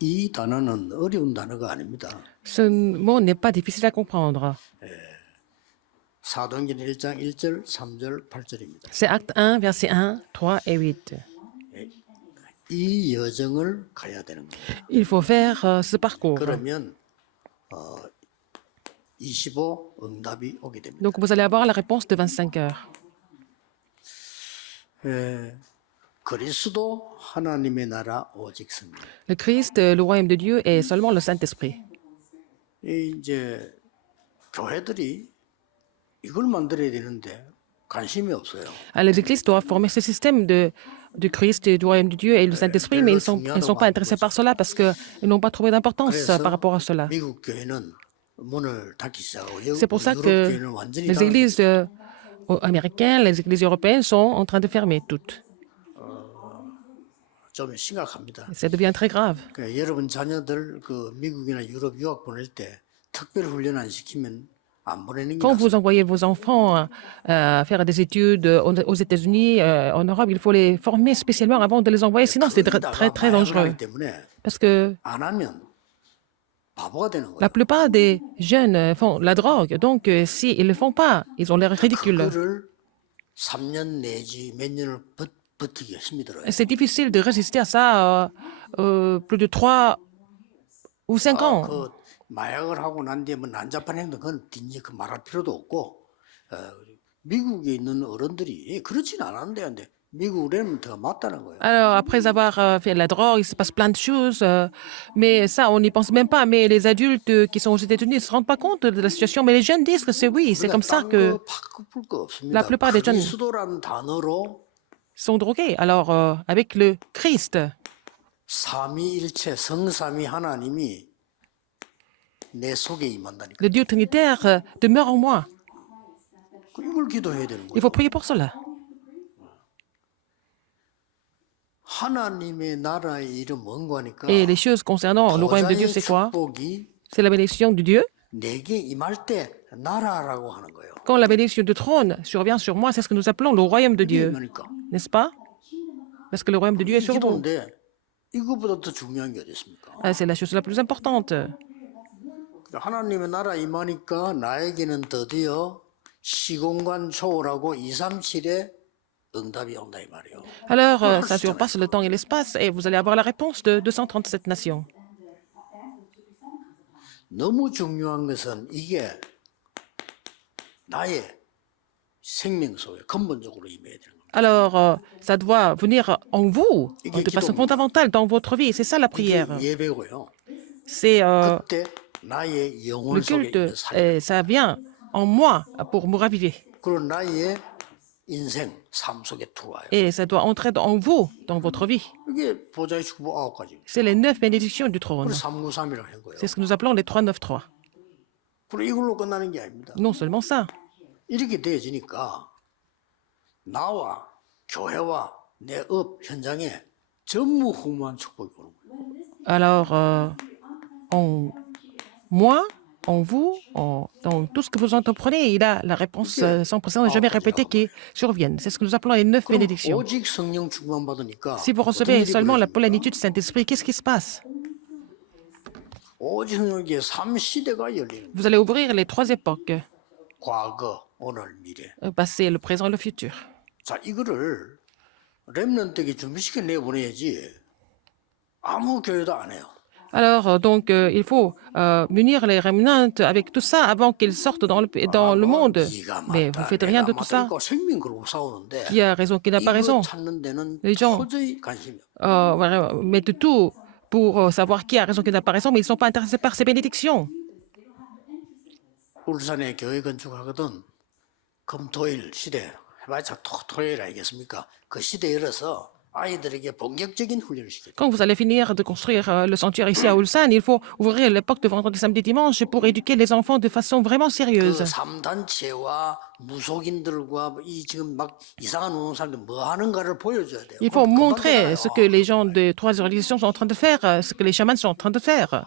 이 단어는 어려운 단어가 아닙니다. Ce mot n'est pas difficile à comprendre. 사도행전 1장 1절, 3절, 8절입니다. C'est Acte 1, versets 1, 3 et 8. 이 여정을 가야 되는 거예요. Il faut faire ce parcours. 그러면 25 응답이 오게 됩니다. Donc vous allez avoir la réponse de 25 heures. 그리스도 하나님의 나라 오직 성령. Le Christ, le royaume de Dieu est seulement le Saint-Esprit. 이제 교회들이 이걸 만들어야 되는데 관심이 없어요. Les églises doivent former ce système du Christ, du royaume de Dieu et du Saint-Esprit, mais ils ne sont pas intéressés par cela parce qu'ils n'ont pas trouvé d'importance par rapport à cela. 미국 교회는 문을 닫기 시작하고 C'est pour ça 유럽 que 교회는 완전히 les églises américaines, les églises européennes sont en train de fermer toutes. 좀 심각합니다. Ça devient très grave. 그러니까 여러분 자녀들 그 미국이나 유럽 유학 보낼 때 특별 훈련 안 시키면 안 보내는 게 Quand vous 낫습니다. envoyez vos enfants faire des études aux États-Unis, en Europe, il faut les former spécialement avant de les envoyer, sinon c'est très, très dangereux. 하기 때문에 Parce que 안 하면 바보가 되는 거예요. la plupart des jeunes font la drogue, donc s'ils ne le font pas, ils ont l'air ridicules. 그거를 3년 내지 몇 년을 버티기 힘들어요. C'est difficile de résister à ça plus de 3 ou 5 ans. 그 마약을 하고 난 뒤에 뭐 난잡한 행동 그건 그 말할 필요도 없고 미국에 있는 어른들이 그렇진 않았는데 근데 미국에는 더 맞다는 거예요. Alors, après avoir fait de la drogue, il se passe plein de choses, mais ça, on n'y pense même pas. Mais les adultes qui sont aux États-Unis ne se rendent pas compte de la situation. Mais les jeunes disent que c'est oui, c'est comme ça que 바꿀 거 없습니다. la plupart des jeunes 그리스도라는 단어로 sont drogués. Alors, avec le Christ, 삼위일체 성삼위 하나님이 내 속에 임한다니까. le Dieu Trinitaire demeure en moi. 이걸 기도해야 되는 Il 거예요. faut prier pour cela. 하나님의 나라의 이름 뭔고 하니까 Et les choses concernant le royaume de Dieu, 보좌의 c'est quoi? 축복이 C'est la bénédiction de Dieu. 내게 임할 때 나라라고 하는 거예요. Quand la bénédiction du trône survient sur moi, c'est ce que nous appelons le royaume de Dieu. 그러니까 N'est-ce pas? Parce que le royaume de Dieu est sur vous. 기도인데 이거보다 더 중요한 게 어디 있습니까? C'est la chose la plus importante. 하나님의 나라 임하니까 나에게는 드디어 시공간 초월하고 237의 응답이 온다 이 말이에요. Alors, ça surpasse le temps et l'espace et vous allez avoir la réponse de 237 nations. 너무 중요한 것은 이게 나의 생명 속에 근본적으로 임해야 되는 겁니다. Alors, ça doit venir en vous de façon fondamentale dans votre vie. C'est ça la prière. 이게 예배고요. C'est 그때 나의 영혼 le 속에 culte. 있는 삶 Et ça vient en moi pour me raviver. 그리고 나의 인생 삶 속에 들어와요. Et ça doit entrer en vous, dans votre vie. 이게 보좌의 축복 9가지. C'est les 9 bénédictions du trône. 그리고 393이라고 한 거예요. C'est ce que nous appelons les 393. 그리고 이걸로 끝나는 게 아닙니다. Non seulement ça. 이렇게 되어지니까 나와 교회와 내 업 현장에 전무후무한 축복이 오는 거예요. Alors, en moi, en vous, dans tout ce que vous entreprenez, il a la réponse 100% et jamais répétée qui surviennent. C'est ce que nous appelons les 9 그럼 bénédictions. 오직 성령 충만 받으니까 Si vous 어떤 recevez 일이 seulement la 벌어집니까? plénitude du Saint-Esprit, qu'est-ce qui se passe? 오직 성령에게 3시대가 열리는 거예요. Vous allez ouvrir les 3 époques, 과거, 오늘, 미래. le passé, le présent et le futur. 자, 이거를 렘넌트에게 준비시켜 내보내야지 아무 교회도 안 해요. Alors, donc, il faut munir les remnants avec tout ça avant qu'ils sortent dans le monde. 네가 Mais vous 맞다, faites rien 내가 de tout ça. 맞다. 생명 걸고 싸우는데 Qui a raison, qui n'a pas 이거 raison? 찾는 데는 Les gens 도저히 관심이 없어요. voilà, mettent tout pour savoir qui a raison, qui n'a pas raison, mais ils ne sont pas intéressés par ces bénédictions. 울산에 교회 건축하거든 금토일 시대 해봐야 토요일 아니겠습니까? 그 시대에 열어서 아이들에게 본격적인 훈련을 시켜요. Quand vous allez finir de construire le sanctuaire ici à Ulsan, il faut ouvrir l'époque de vendredi, samedi, dimanche pour éduquer les enfants de façon vraiment 그 sérieuse. 3단체와 무속인들과 이 지금 막 이상한 우는 사람들 뭐 하는가를 보여줘야 돼요. Il faut 그럼 금방 montrer 되잖아요. ce que les gens de 3 organisations sont en train de faire, ce que les chamans sont en train de faire.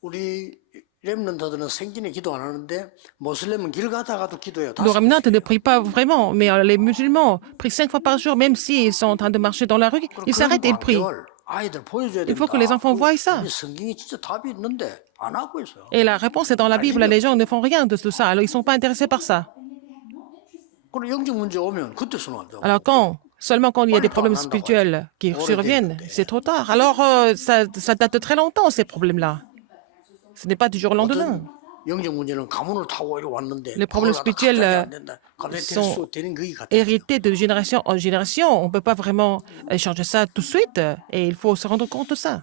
우리 렘넌트들은 생전에 기도 안 하는데 모슬렘은 길 가다가도 기도해요. Le 5 remnant ne 번씩이에요. prie pas vraiment, mais les musulmans prient 5 fois par jour, même s'ils sont en train de marcher dans la rue, 그럼 ils 그런 s'arrêtent et ils prient. 광경을 아이들 보여줘야 Il faut que les 됩니다. enfants voient 우리 ça. 성경에 진짜 답이 있는데 안 하고 있어요. Et la réponse est dans la Bible. Les gens ne font rien de tout ça, alors ils ne sont pas intéressés par ça. 그럼 영적 문제 오면 그때 순환죠. Alors seulement quand il y a des problèmes spirituels qui surviennent, c'est trop tard. Alors ça date de très longtemps, ces problèmes-là. Ce n'est pas du jour au lendemain. 영적 문제는 가문을 타고 이리 왔는데 Les problèmes 그걸 갖다 spirituels, 갑자기 안 된다. 갑자기 sont 되는 거기 같아요. Hérité de génération en génération, on ne peut pas vraiment changer ça tout de suite. Et il faut se rendre compte de ça.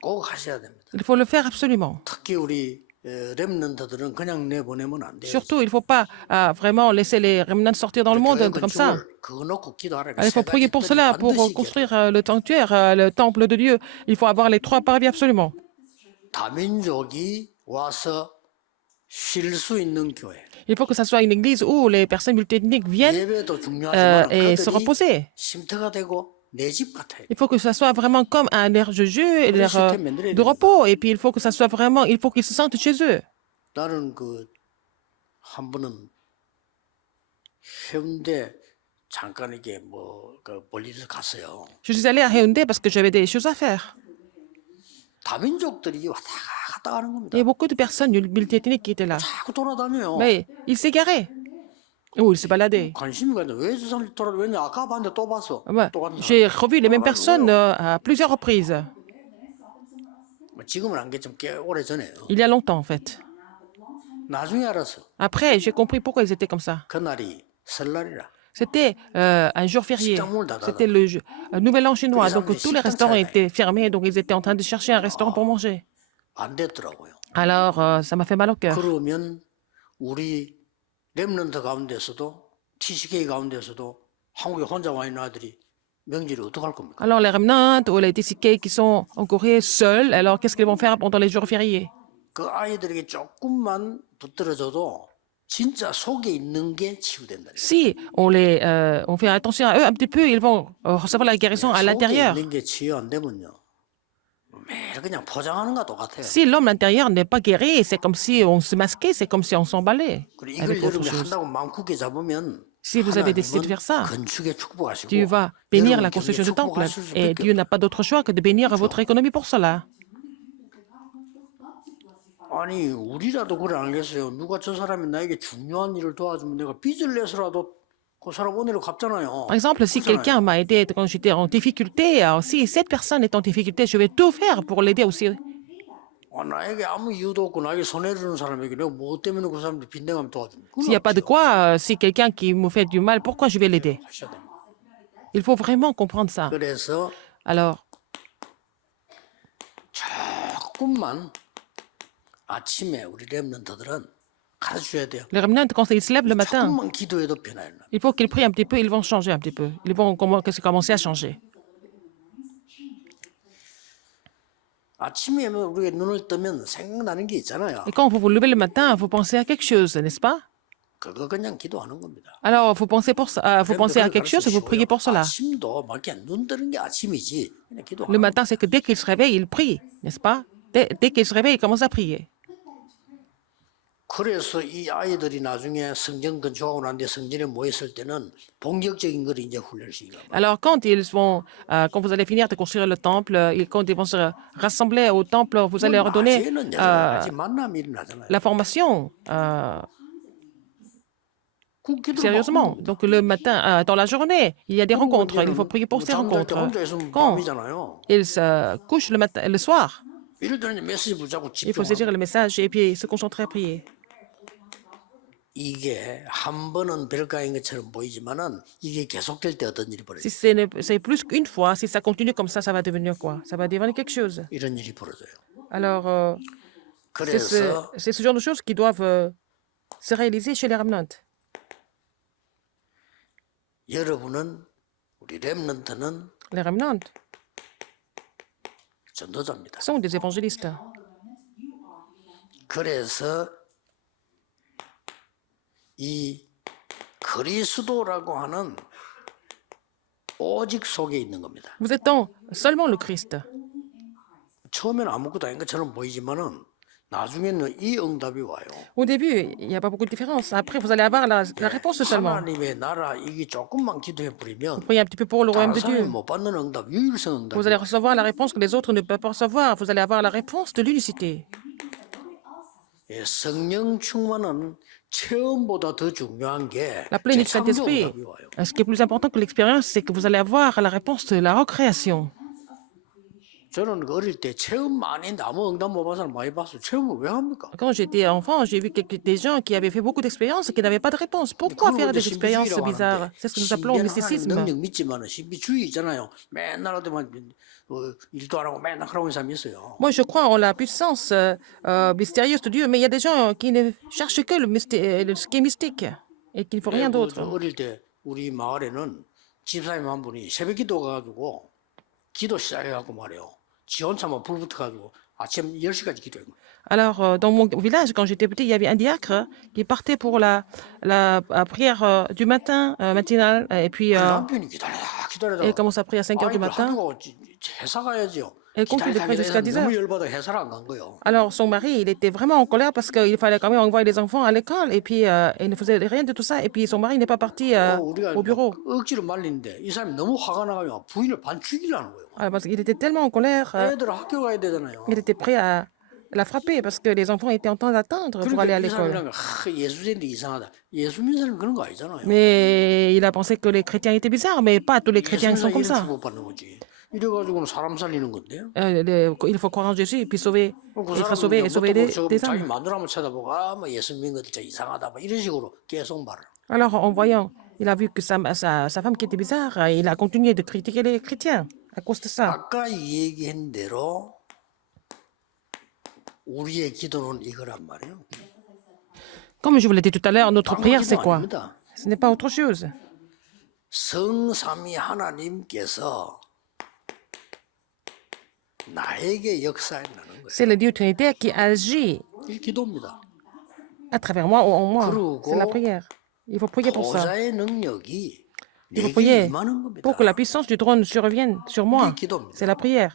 꼭 하셔야 됩니다. Il faut le faire absolument. 특히 우리 렘넌트들은 그냥 내보내면 안 돼요. Surtout, il ne faut pas vraiment laisser les remnants sortir dans le monde 교회 comme ça. 건축을 그거 놓고 기도하라. Il faut prier pour cela, pour construire le sanctuaire, le temple de Dieu. Il faut avoir les 3 parvis absolument. 다민족이 와서 쉴 수 있는 교회. Il faut que ça soit une église où les personnes multiethniques viennent 예배도 중요하지만 et se 그들이 reposer. 쉼터가 되고 내 집 같아요. Il faut que ça soit vraiment comme un air de jeu, et l'air de repos. Et puis il faut que ça soit vraiment, il faut qu'ils se sentent chez eux. 나는 한 번은 해운대 잠깐 이게 멀리서 갔어요. Je suis allée à Yaoundé parce que j'avais des choses à faire. 다민족들이 왔다 갔다 가는 겁니다. Il y a beaucoup de personnes multiethniques qui étaient là. 자꾸 돌아다녀요. Mais il s'égarait. Ou il se baladait. 관심이 가는데 왜 저 사람이 돌아다녀? 왜냐 아까 봤는데 또 봤어. Ouais. 또 같은 J'ai 사람. revu les mêmes personnes à plusieurs reprises. 지금은 안 겠지만 꽤 오래 전에요. Il y a longtemps, en fait. 나중에 알았어. Après, j'ai compris pourquoi ils étaient comme ça. 그날이 설날이라. C'était un jour férié. C'était le Nouvel An chinois. Donc tous les restaurants étaient fermés. Donc ils étaient en train de chercher un restaurant pour manger. 안 됐더라고요. Alors ça m'a fait mal au cœur. 그러면 우리 렘넌트 가운데서도 TCK 가운데서도 한국에 혼자 와 있는 아들이 명절에 어떡할 겁니까? Alors les remnants ou les TCK qui sont en Corée seuls, alors qu'est-ce qu'ils vont faire pendant les jours fériés? 그 아이들에게 조금만 붙들어줘도 진짜 속에 있는 게 치유된다. Si on fait attention à eux un petit peu, ils vont recevoir la guérison à l'intérieur. 속에 있는 게 치유 안 되면요. 매일 그냥 포장하는 거 똑같아요. Si l'homme intérieur n'est pas guéri, c'est comme si on se masquait, c'est comme si on s'emballait 그리고 avec 이걸 autre 여러분이 chose. 한다고 마음 굳게 잡으면 Si vous avez décidé de faire ça, 건축에 축복하시고 Dieu va bénir la 여러분 construction du 경제에 temple. 축복하실 수밖에 Et Dieu n'a pas d'autre choix que de bénir votre économie pour cela. 아니 우리라도 그래 알겠어요. 누가 저 사람이 나에게 중요한 일을 도와주면 내가 빚을 내서라도 그 사람 은혜로 갚잖아요. Par exemple, si quelqu'un m'a aidé quand j'étais en difficulté, alors si cette personne est en difficulté, je vais tout faire pour l'aider aussi. 나에게 아무 이유도 없고 나에게 손해주는 사람에게 내가 뭐 때문에 그 사람들 빚내가면 도와줍니까? S'il n'y a pas de quoi, si quelqu'un qui me fait du mal, pourquoi je vais l'aider? 하셔야 됩니다. Il faut vraiment comprendre ça. 그래서 Alors, 조금만 아침에 우리 렘넌트들은 가르쳐줘야 돼요. les remnants, quand ils se lèvent le matin, 조금만 기도해도 변화요. il faut qu'ils prient un petit peu, ils vont changer un petit peu. Ils vont commencer à changer. 아침에 우리가 눈을 뜨면 생각나는 게 있잖아요. Et quand vous vous levez le matin, vous pensez à quelque chose, n'est-ce pas? 그거 그냥 기도하는 겁니다. Alors, vous pensez à quelque chose et vous priez pour cela. 아침도 막 이렇게 눈 뜨는 게 아침이지. 그냥 Le 기도하는 matin, c'est que dès qu'il se réveille, il prie, n'est-ce pas? Dès qu'il se réveille, il commence à prier. 그래서 이 아이들이 나중에 성전 건축하고 난 뒤에 성전에 모였을 때는 본격적인 걸 이제 훈련을 시키는 거예요. Alors, quand vous allez finir de construire le temple, quand ils vont se rassembler au temple, vous allez leur donner 낮에는 아직 만남이 일어나잖아요. la formation 그 기도 sérieusement. Donc, le matin, dans la journée, il y a des rencontres. Il faut prier pour ces 잠잘 때 rencontres. 혼자 있으면 Quand 밤이잖아요. ils se couchent le matin, le soir, 이럴 때는 메시지 붙잡고 il faut saisir 집중하는 le message et puis se concentrer à prier. 이게 한 번은 별가인 것처럼 보이지만은 이게 계속될 때 어떤 일이 벌어져요. Si c'est plus qu'une fois, si ça continue comme ça va devenir quoi? Ça va devenir quelque chose. 이런 일이 벌어져요. Alors, 그래서 c'est ce genre de choses qui doivent se réaliser chez les remnants. 여러분은 우리 렘넌트는 Les remnants 전도자입니다. sont des évangélistes. 그래서 이 그리스도라고 하는 오직 속에 있는 겁니다. Vous êtes seulement le Christ. 처음에는 아무것도 아닌 것처럼 보이지만은 나중에는 이 응답이 와요. Au début, il n'y a pas beaucoup de différence. Après, vous allez avoir la réponse seulement. 하나님의 나라 이게 조금만 기도해 Vous 버리면 priez un petit peu pour le royaume 다른 de 사람이 Dieu. 못 받는 응답, 유일성 응답이 Vous allez 와요. recevoir la réponse que les autres ne peuvent pas recevoir. Vous allez avoir la réponse de l'unicité. 예, 성령 충만은 체험보다 더 중요한 게 La plénitude du 재창조 Saint-Esprit, 응답이 와요. ce qui est plus important que l'expérience, c'est que vous allez avoir la réponse de la recréation. 저는 어릴 때 체험 많이 했는데 아무 응답 못 받은 사람 많이 봤어요. 체험을 왜 합니까? Quand j'étais enfant, j'ai vu des gens qui avaient fait beaucoup d'expériences et qui n'avaient pas de réponse. Pourquoi faire des expériences bizarres? C'est ce que nous appelons le 신비한 하나님 mysticisme. 능력 믿지만은 신비주의 있잖아요. 맨날 어디만 일도 안 하고 맨날 하라고 하는 사람이 있어요. Moi, je crois en la puissance mystérieuse de Dieu, mais il y a des gens qui ne cherchent que ce qui est mystique et qu'il ne faut rien 저 d'autre. 어릴 때 우리 마을에는 집사님 한 분이 새벽기도 가가지고 기도 시작해갖고 말이에요. 지 혼자만 불 붙어가지고 아침 10시까지 기도해요. Alors, dans mon village, quand j'étais petit, il y avait un diacre qui partait pour la prière du matin, matinale, et puis 남편이 기다리다가 il commence à prier à 5 heures du matin. 학교가 회사 가야지요. Elle continue de prier jusqu'à 10 heures. 너무 열받아 회사를 안 간 거예요. Alors, son mari, il était vraiment en colère parce qu'il fallait quand même envoyer les enfants à l'école, et puis il ne faisait rien de tout ça, et puis son mari n'est pas parti 우리가 au bureau. 억지로 말리는데 이 사람이 너무 화가 나가면 부인을 반 죽이려는 거예요. Parce qu'il était tellement en colère, 애들 학교 가야 되잖아요. il était prêt à la frapper parce que les enfants étaient en train d'attendre pour aller à 그러니까 이 l'école. 사람이랑 예수쟁인데 이상하다. 예수 믿는 사람은 그런 거 아니잖아요. Mais il a pensé que les chrétiens étaient bizarres, mais pas tous les chrétiens sont comme ça. 못 받는 거지. 이래가지고는 사람 살리는 건데요. Il faut croire en Jésus et puis sauver, 그 être sauvé et sauver des 자기 âmes. 마누라 한번 쳐다보고 뭐 예수 믿는 것들 진짜 이상하다 뭐 이런 식으로 계속 말을. Alors, en voyant, il a vu que sa femme qui était bizarre, il a continué de critiquer les chrétiens à cause de ça. 아까 얘기한 대로 우리의 기도는 이거란 말이에요. Comme je vous l'ai dit tout à l'heure, notre 딴거 prière, 기도 c'est quoi? 아닙니다. Ce n'est pas autre chose. 성삼위 하나님께서 나에게 역사해 나는 거예요. C'est le Dieu trinitaire qui agit 이 기도입니다. à travers moi ou en moi. 그리고 C'est la prière. Il faut prier pour ça. 보좌의 능력이 Il faut 내게 prier 임하는 겁니다. pour que la puissance du trône survienne sur moi. C'est la prière.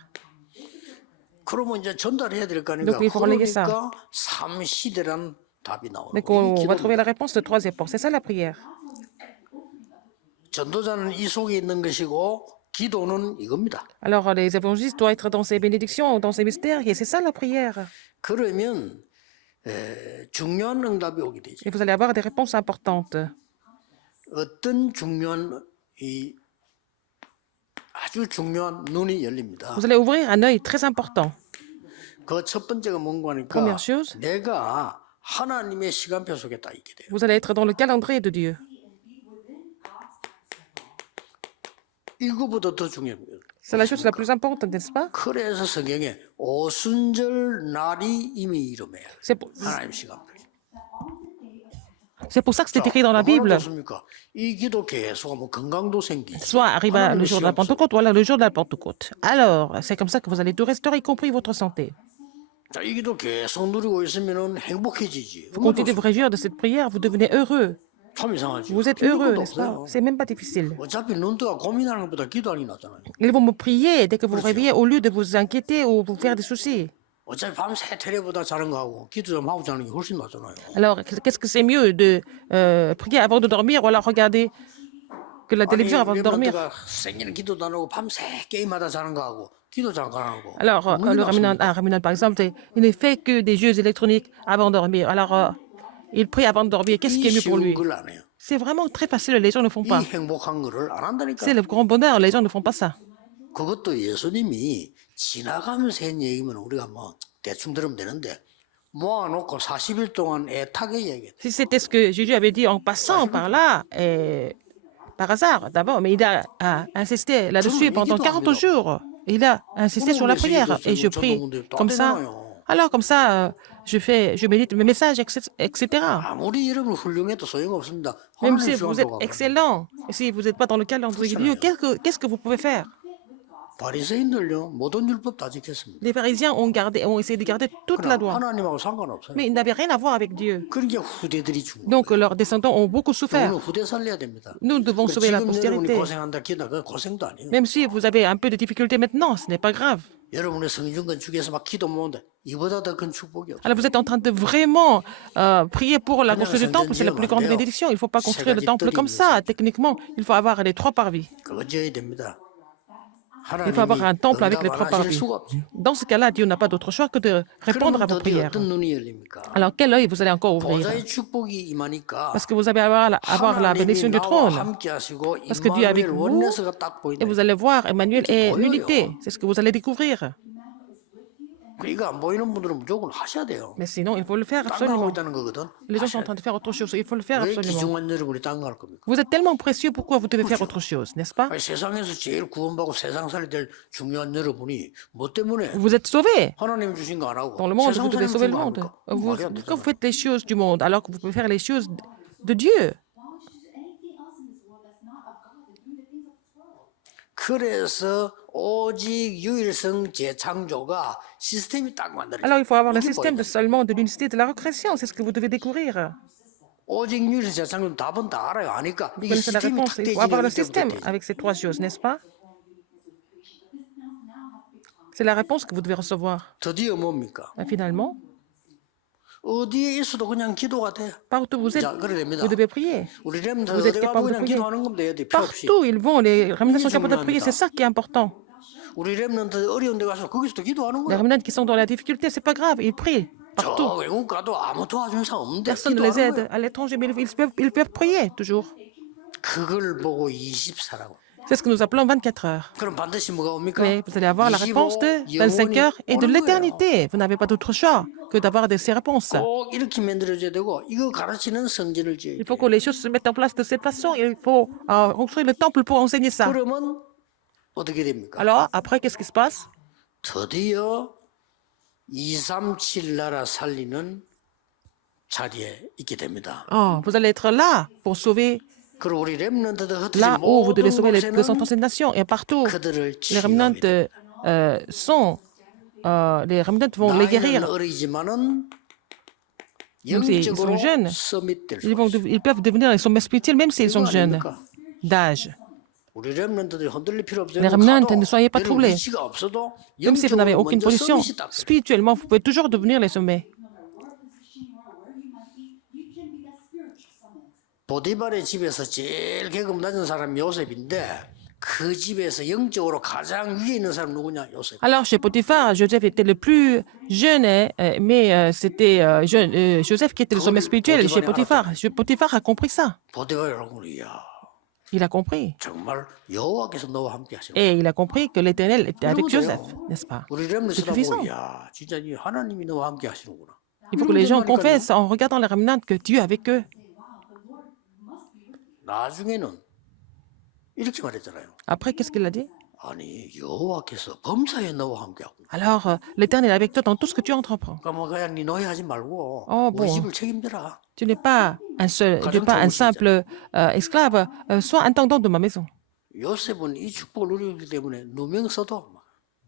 그러면 이제 전달해야 될 거 아닙니까? Donc, il faut relayer ça. 그러니까 삼시대라는 답이 나오는 Donc, 거예요. on 이 va 기도입니다. trouver la réponse de trois époques. C'est ça la prière. 전도자는 이 속에 있는 것이고 기도는 이겁니다. Alors, les évangélistes doivent être dans ces bénédictions, dans ces mystères, et c'est ça la prière. 그러면 중요한 응답이 오게 되죠. Et vous allez avoir des réponses importantes. 어떤 중요한 이 아주 중요한 눈이 열립니다. Vous allez ouvrir un œil très important. 그 첫 번째가 뭔가 하니까 Première chose. 내가 하나님의 시간표 속에 딱 있게 돼요. Vous allez être dans le calendrier de Dieu. 이거보다 더 중요합니다. C'est la chose la plus importante, n'est-ce pas? 그래서 성경에 오순절 날이 이미 이름해요. C'est pour, 하나님 시간표. c'est pour ça que c'est écrit dans la Bible. 좋습니까? 이 기도 계속하면 건강도 생기죠. Soit arrive le jour de la Pentecôte, voilà le jour de la Pentecôte. Alors, c'est comme ça que vous allez tout restaurer, y compris votre santé. 자, 이 기도 계속 누리고 있으면은 행복해지지. Vous continuez de vous réjouir de cette prière, vous devenez heureux. 참 이상하지. Vous êtes 힘들 heureux, 것도 n'est-ce pas? 없어요. C'est même pas difficile. 어차피 눈 뜨고 고민하는 것보다 기도하는 게 낫잖아요. Ils vont me prier dès que vous vous réveillez au lieu de vous inquiéter ou vous faire des soucis. 어차피 밤새 테레보다 자는 거하고 기도 좀 하고 자는 게 훨씬 낫잖아요. Alors, qu'est-ce que c'est mieux de prier avant de dormir ou alors regarder que la télévision avant de dormir? 생기는 기도도 안 하고 밤새 게임하다 자는 거하고 기도 잠깐 하고. Alors, le Ramenan, par exemple, il ne fait que des jeux électroniques avant de dormir. Alors, il prie avant de dormir. Qu'est-ce qui est mieux pour lui? 걸안 해요. C'est vraiment très facile, les gens ne font 이 pas. 행복한 거를 안 한다니까. C'est le grand bonheur, les gens ne font pas ça. 그것도 예수님이 지나가면서 한 얘기면 우리가 뭐 대충 들으면 되는데 모아놓고 40일 동안 애타게 얘기해. Si c'était ce que Jésus avait dit en passant par là, par hasard d'abord, mais il a insisté là-dessus pendant 40 jours. Il a insisté sur la prière et je prie comme ça. Alors comme ça, je médite mes messages, etc. 아무리 여러분 훌륭해도 소용없습니다. Même 하나님 si vous êtes 시간표가 excellent, si vous n'êtes pas dans le calendrier de Dieu, qu'est-ce que vous pouvez faire? 바리새인들요 모든 율법 다 지켰습니다. Les pharisiens ont essayé de garder toute la loi, 하나님하고 상관없어요. mais ils n'avaient rien à voir avec Dieu. 그러니까 후대들이 죽는 거예요. Donc leurs descendants ont beaucoup souffert. 우리는 후대 살려야 됩니다. Nous devons sauver la 지금 여러분이 postérité. 고생한다 기다 그 고생도 아니에요. Même si vous avez un peu de difficulté maintenant, ce n'est pas grave. 여러분의 성전 건축에서 막 기도 모은데 이보다 더 큰 축복이 없어요. Alors vous êtes en train de vraiment prier pour la construction du temple, c'est la plus grande bénédiction. Il ne faut pas construire le temple comme ça. Techniquement, il faut avoir les 3 parvis. 그거 지어야 됩니다. Il faut avoir un temple avec les 3 응답 안 하실 parvis. 수가 없어요. Dans ce cas-là, Dieu n'a pas d'autre choix que de répondre à 그러면 vos 더디 prières. 어떤 눈이 열립니까? Alors quel œil vous allez encore ouvrir? 보좌의 축복이 임하니까 Parce que vous allez avoir la bénédiction 하나님이 du 나와 trône. 함께 하시고 Parce que Dieu est avec 임마누엘 vous 원내스가 딱 et 보인다. vous allez voir Emmanuel est 보여요. l'unité. C'est ce que vous allez découvrir. 이거 안 보이는 분들은 무조건 하셔야 돼요. Mais sinon, il faut le faire 딴 거 하고 absolument. 있다는 거거든. Les gens sont en train de faire autre chose. Il faut le faire 왜 absolument. 기중한 여러분이 딴 거 할 겁니까? Vous êtes tellement précieux, pourquoi vous devez faire autre chose, n'est-ce pas? 아니, 세상에서 제일 구원받고 세상 살이 될 중요한 여러분이 뭐 때문에 Vous êtes sauvés. 하나님 주신 거 안 하고 Dans le monde, 세상 vous devez 사람 sauver le 준거 monde. 합니까? Vous, 말이 안 pourquoi vous 되잖아요. faites les choses du monde alors que vous pouvez faire les choses de Dieu? 그래서 오직 유일성 재창조가 시스템이 딱 만들어져. Alors il faut avoir le 이게 système de 뭐예요? seulement de l'unicité de la recréation. C'est ce que vous devez découvrir. 오직 유일성 재창조는 답은 다 알아요. 아니까 Vous 이게 connaissez la 시스템이 réponse. 탁 Il faut avoir le 떼지면 système 이때부터 avec ces 3 choses, n'est-ce pas? C'est la réponse que vous devez recevoir. 드디어 뭡니까? Et finalement, 어디에 있어도 그냥 기도가 돼. partout où vous êtes, 자, 그래 됩니다. vous devez prier. 우리 렘들 Vous êtes 어디 가고 capable de 그냥 prier. 기도하는 겁니다. 애들이 필요 없이. Partout ils vont, les remnants sont capables de prier. C'est ça qui est important. 우리 렘들 어려운 데 가서 거기서도 기도하는 Les 거야. remnants qui sont dans la difficulté, c'est pas grave. Ils prient 저 partout. 외국 가도 아무 도와주는 사람 없는데 Personne ne les 기도하는 aide 거야. à l'étranger, mais ils peuvent prier toujours. 그걸 보고 24라고. C'est ce que nous appelons 24 heures. 그럼 반드시 뭐가 옵니까? Mais vous allez avoir la réponse de 25 heures et de l'éternité. Vous n'avez pas d'autre choix que d'avoir ces réponses. 꼭 이렇게 만들어져야 되고 이거 가르치는 성전을 지어야 Il 돼. faut que les choses se mettent en place de cette façon. Il faut construire le temple pour enseigner ça. 그러면 어떻게 됩니까? Alors, après, qu'est-ce qui se passe? 드디어 237 나라 살리는 자리에 있게 됩니다. Oh, vous allez être là pour sauver, 그리고 우리 렘넌트들 흩어진 là où vous devez 모든 sauver les 곳에는 237 nations. Et partout, 그들을 les remnants 치유하게 돼. les remnants vont les 나이는 guérir. 어리지만은 Même s'ils 영적으로 sont jeunes, 서밋될 수 Ils, 있어요. ils peuvent devenir les sommets spirituels même s'ils sont jeunes d'âge. 우리 렘넌트들이 흔들릴 필요 없어요. Les remnants, 가도 ne soyez pas 여러분 troublés. 위치가 없어도 Même si vous n'avez 영적으로 aucune 먼저 position, 서밋이 딱 돼요. spirituellement, vous pouvez toujours devenir les sommets. 보디발의 집에서 제일 계급 낮은 사람이 요셉인데 그 집에서 영적으로 가장 위에 있는 사람 누구냐? 요셉. Alors, chez Potiphar, Joseph était le plus jeune, mais c'était Joseph qui était le sommet spirituel chez Potiphar. Potiphar a compris ça. 보디발이라고 이야 Il a compris. 정말 여호와께서 너와 함께 하시고 Et il a compris que l'Éternel était avec 그러면 Joseph, 돼요. n'est-ce pas? 우리 C'est 렘넌트라고 suffisant. 이야 진짜 이 하나님이 너와 함께 하시는구나. Il faut que les gens confessent en regardant les remnants que Dieu est avec eux. 나중에는 이렇게 말했잖아요. Après, qu'est-ce qu'il a dit? 아니 여호와께서 범사에 너와 함께 하고. Alors, l'Éternel est avec toi dans tout ce que tu entreprends. 그러니까 뭐 그냥 네 노예하지 말고 어, 우리 뭐. 집을 책임져라. Tu n'es pas un simple esclave, sois intendant de ma maison. 요셉은 이 축복을 누리기 때문에 누명 써도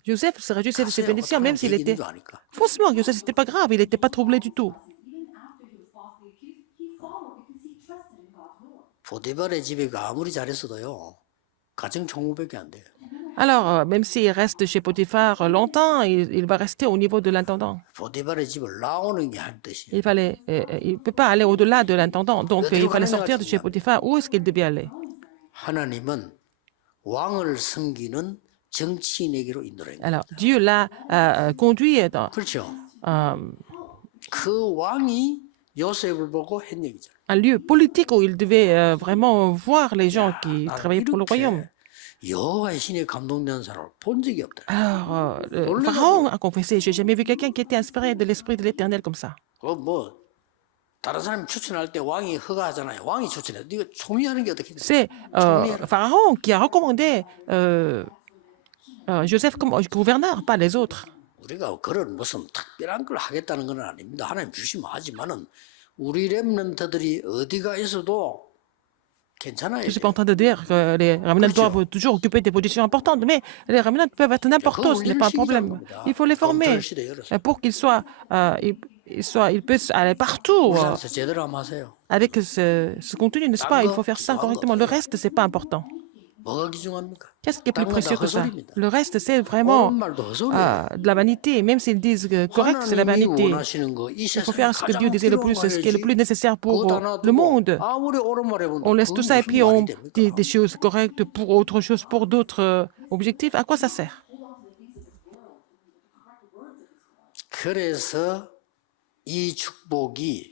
Joseph se réjouissait de cette 가세요. bénédiction, 어떡하나 même s'il était 얘기인 줄 아니까. faussement. Joseph, c'était pas grave, il n'était pas troublé du tout. 보디발의 집에 아무리 잘했어도요 가정 총무밖에 안 돼요. Alors, même s'il reste chez Potiphar longtemps, il va rester au niveau de l'intendant. 보디발의 집을 나오는 게 한 뜻이에요. Il ne peut pas aller au-delà de l'intendant. Donc, il fallait sortir de chez Potiphar. Où est-ce qu'il devait aller? 하나님은 왕을 섬기는 정치인에게로 인도해요. Alors, Dieu l'a conduit dans 그렇죠. euh, 그 왕이 요셉을 보고 한 얘기죠. un lieu politique où il devait vraiment voir les gens qui 나는 travaillaient pour le royaume. 여호와의 신에 감동된 사람을 본 적이 없다. Alors, Pharaon a confessé, j'ai jamais vu quelqu'un qui était inspiré de l'Esprit de l'Éternel comme ça. 뭐 다른 사람이 추천할 때 왕이 허가하잖아요. 왕이 추천해. 네가 총리하는 게 어떻게 돼? C'est Pharaon qui a recommandé Joseph comme gouverneur, pas les autres. 우리가 그런 무슨 특별한 걸 하겠다는 건 아닙니다. 하나님 주시면 하지만은 우리 렘넌트들이 어디가 있어도 괜찮아요. Je ne suis pas en train de dire que les remnants doivent toujours occuper des positions importantes, mais les remnants peuvent être n'importe où, ce n'est pas un problème. Il faut les former pour qu'ils soient, ils puissent aller partout 우산서 제대로 한번 하세요. avec ce contenu, n'est-ce pas? Il faut faire ça correctement. Le reste, ce n'est pas important. 뭐가 귀중합니까? Qu'est-ce qui est plus 다른 건 다 précieux que ça? 헛소리입니다. Le reste, c'est 옳은 vraiment 말도 헛소리예요. de la vanité. Même s'ils disent que correct, c'est la 하나님이 vanité. 원하시는 거, 이 Il faut 세상에 faire ce que Dieu 가장 désire le plus, 필요한 ce qui est le plus 거야지. nécessaire pour 그거 다 le 놔두고 monde. 아무리 옳은 말 해본다. On laisse 그건 tout ça et 무슨 puis 말이 on 됩니까? dit des choses correctes pour autre chose, pour d'autres objectifs. À quoi ça sert? 그래서 이 축복이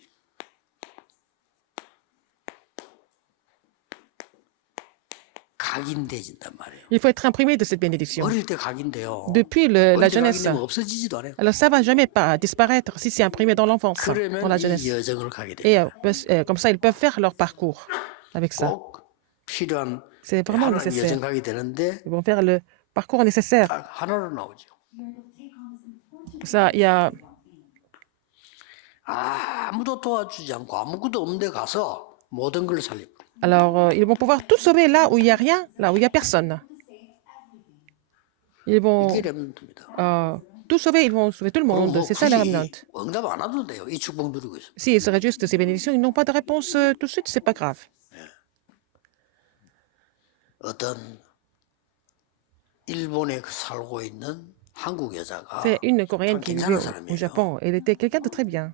각인되진단 말이에요. Il faut être imprimé de cette bénédiction. 어릴 때 각인돼요. Depuis 어릴 la 때 jeunesse. 각인되면 없어지지도 않아요. Alors ça va jamais pas disparaître si c'est imprimé dans l'enfance, dans la 그러면 jeunesse. 이 여정을 가게 Et 돼요. comme ça, ils peuvent faire leur parcours avec ça. 꼭 필요한 C'est vraiment 하나님 nécessaire. 여정 가게 되는데 Ils vont faire le parcours nécessaire. 딱 하나로 나오죠. Ça, il y a 아무도 도와주지 않고 아무것도 없는 데 가서 모든 걸 살리고. Alors, ils vont pouvoir tout sauver là où il n'y a rien, là où il n'y a personne. Ils vont 이게 렘넌트입니다. tout sauver, ils vont sauver tout le 그럼 monde. 뭐 C'est ça le remnant. 굳이 응답 안 하도 돼요. 이 축복 누리고 있어. S'ils seraient juste ces bénédictions, ils n'ont pas de réponse tout de suite, c'est pas grave. 어떤 일본에 살고 있는 한국 여자가 C'est une Coréenne 참 qui 괜찮은 vivait au 사람이에요. Japon. Elle était quelqu'un de très bien.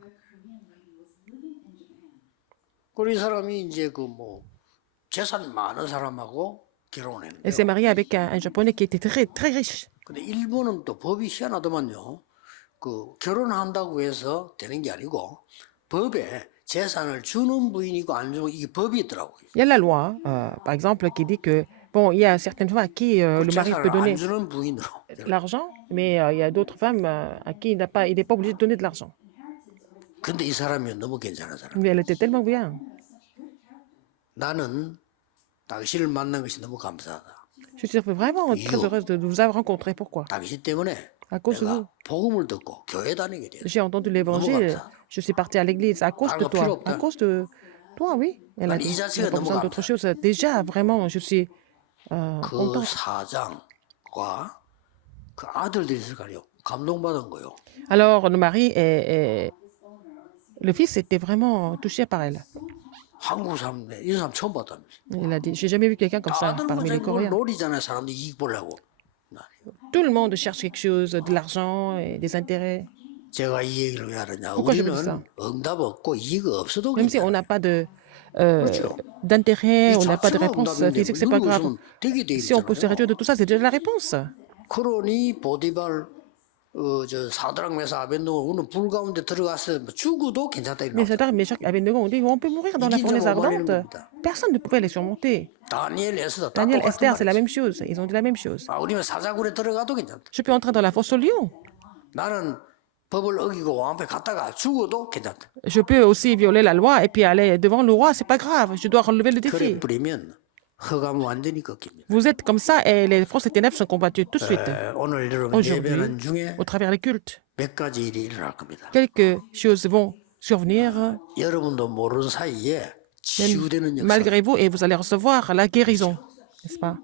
그리고 이 사람이 이제 그 뭐 재산 많은 사람하고 결혼을 Elle s'est 했는데요. mariée avec un Japonais qui était très, très riche. 근데 일본은 또 법이 희한하더만요. 그 결혼한다고 해서 되는 게 아니고 법에 재산을 주는 부인이고 안 주는 이게 법이 있더라고요. Il y a la loi, par exemple, qui dit que, bon, il y a certaines femmes à qui le mari peut 재산을 donner 안 주는 부인으로. l'argent, mais il y a d'autres femmes à qui il n'est pas obligé de donner de l'argent. 근데 이 사람이 너무 괜찮은 사람. Mais elle était tellement bien. 나는 당신을 만난 것이 너무 감사하다. Je suis vraiment très heureuse de vous avoir rencontré. Pourquoi? 당신 때문에 À cause de vous. 내가 복음을 듣고 교회 다니게 됐어. J'ai entendu l'évangile, je suis partie à l'église à cause de 다른 거 toi. 필요 À 없다. cause de toi, oui. Elle a 아니, 이 elle a 자체가 pas 너무 besoin d'autre 감사해. chose. Déjà, vraiment, je suis 그 contente. 사장과 그 아들들이 있을 거 아니에요. 감동받은 거요. Alors, le mari et le fils étaient vraiment touchés par elle. 한국 사람 이런 사람 처음 봤다면서. Il a dit, j'ai jamais vu quelqu'un comme ça 다들 뭐 parmi les 뭘 Coréens. 노리잖아요. 사람들이 이익 보려고. Tout le monde cherche quelque chose, de l'argent et des intérêts. 제가 이 얘기를 왜 하느냐. pourquoi je vous dis ça? 우리는 응답 없고 이익 없어도 Même si on 괜찮아요. n'a pas 그렇죠. d'intérêt, 이 on n'a pas de 자체가 réponse 응답인데 physique, c'est pas 누구 grave. 있으면 되게 돼 Si on peut se 있잖아요. réduire de tout ça, c'est déjà la réponse. 그러니 보디발 저 사드락 메사 아벤노고는 불 가운데 들어가서 뭐 죽어도 괜찮다 Mais 이러나. Shadrach, Meshach et Abednego ont dit on peut mourir dans la fournaise ardente. Personne ne pouvait les surmonter. 다니엘 에스더 다 Daniel, 똑같은 Esther, c'est la 말이지. même chose. Ils ont dit la même chose. 우리는 사자굴에 들어가도 괜찮다. Je peux entrer dans la fosse au lion. 나는 법을 어기고 왕 앞에 갔다가 죽어도 괜찮다. Je peux aussi violer la loi et puis aller devant le roi. C'est pas grave. Je dois relever le 그래 défi. 뿌리면 흑암은 완전히 꺾입니다. Vous êtes comme ça et les forces et ténèbres sont combattues tout de suite. 오늘 여러분 Aujourd'hui, 예배하는 중에 au travers des cultes, 몇 가지 일이 일어날 겁니다. quelques choses vont survenir, 여러분도 모르는 사이에 치유되는 역사. malgré vous, et vous allez recevoir la guérison, n'est-ce pas?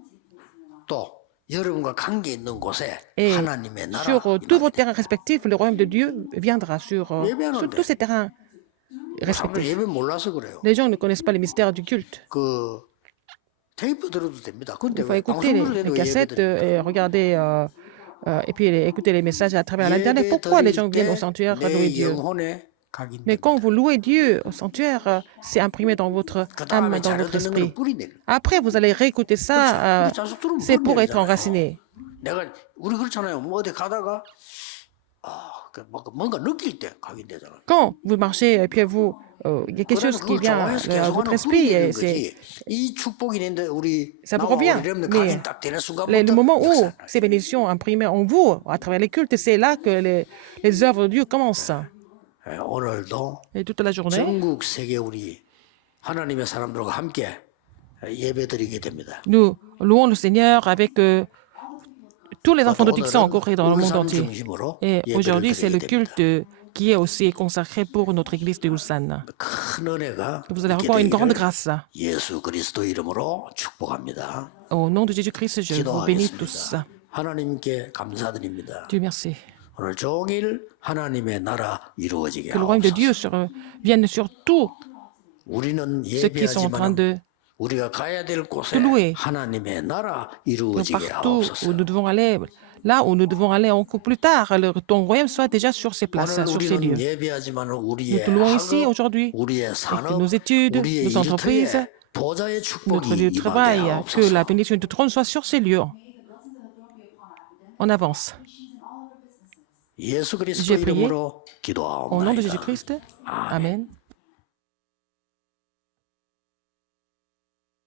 또 여러분과 관계 있는 곳에 Et 하나님의 나라 sur tous vos terrains respectifs, le royaume de Dieu viendra sur tous ces terrains 사람들 respectifs. 예배 몰라서 그래요. Les gens ne connaissent pas les mystères du culte. 그 테이프 들어도 됩니다. 근데 Il faut 왜 écouter 방송으로 les 해도 cassettes 예배드립니까? et regarder et puis écouter les messages à travers l'Internet. Pourquoi les gens viennent au sanctuaire louer 내 Dieu? 영혼에 각인됩니다. Mais quand vous louez Dieu au sanctuaire, c'est imprimé dans votre 그 âme, 다음에 dans 자료 votre 듣는 esprit. 거는 뿌리 내려. Après, vous allez réécouter ça, 우리 자식 들으면 c'est 뿌리 pour être 내리잖아요. enraciné. 내가 우리 그렇잖아요. 뭐 어디 가다가 뭔가 느낄 때 각인되잖아요. Quand vous marchez et puis vous, il y a quelque chose qui vient à votre esprit, et c'est, 이 축복이 있는데 우리 ça vous 나와 revient. 우리 이러면 Mais 각인 딱 되는 le 순간부터 moment où 역사를 ces bénédictions imprimées en vous, à travers les cultes, c'est là que les œuvres de Dieu commencent. 예, 오늘도 Et toute la journée, 전국 세계 우리 하나님의 사람들과 함께 예배드리게 됩니다. nous louons le Seigneur avec tous les enfants de Dieu qui sont en Corée dans le monde 울산 entier. 중심으로 Et 예배를 aujourd'hui, c'est le 드리게 됩니다. culte qui est aussi consacré pour notre église de Ulsan. 큰 은혜가 Vous allez 있게 recevoir une grande 되기를 grâce. 예수 그리스도 이름으로 축복합니다. Au nom de Jésus-Christ, je vous bénis tous. 기도하겠습니다. 하나님께 감사드립니다. Dieu merci. 오늘 종일 하나님의 나라 이루어지게 Que le royaume de 하옵소서. Dieu vienne sur tous 우리는 ceux qui sont en train 예배하지만 de 우리가 가야 될 곳에 louer. 하나님의 나라 Donc, 이루어지게 partout 하옵소서. où nous devons aller, là où nous devons aller encore plus tard, ton royaume soit déjà sur ces places, 오늘 sur ces 우리는 lieux. 예배하지만 Nous 우리의 te louons ici 학업, aujourd'hui, 우리의 avec 산업, nos études, 우리의 nos entreprises, 일터에 보좌의 notre 축복이 lieu de 임하게 travail, que 하옵소서. la bénédiction de trône soit sur ces lieux. On avance. 예수 J'ai 그리스도 prié 이름으로 au nom de 기도하옵나이다. Jésus-Christ. Amen.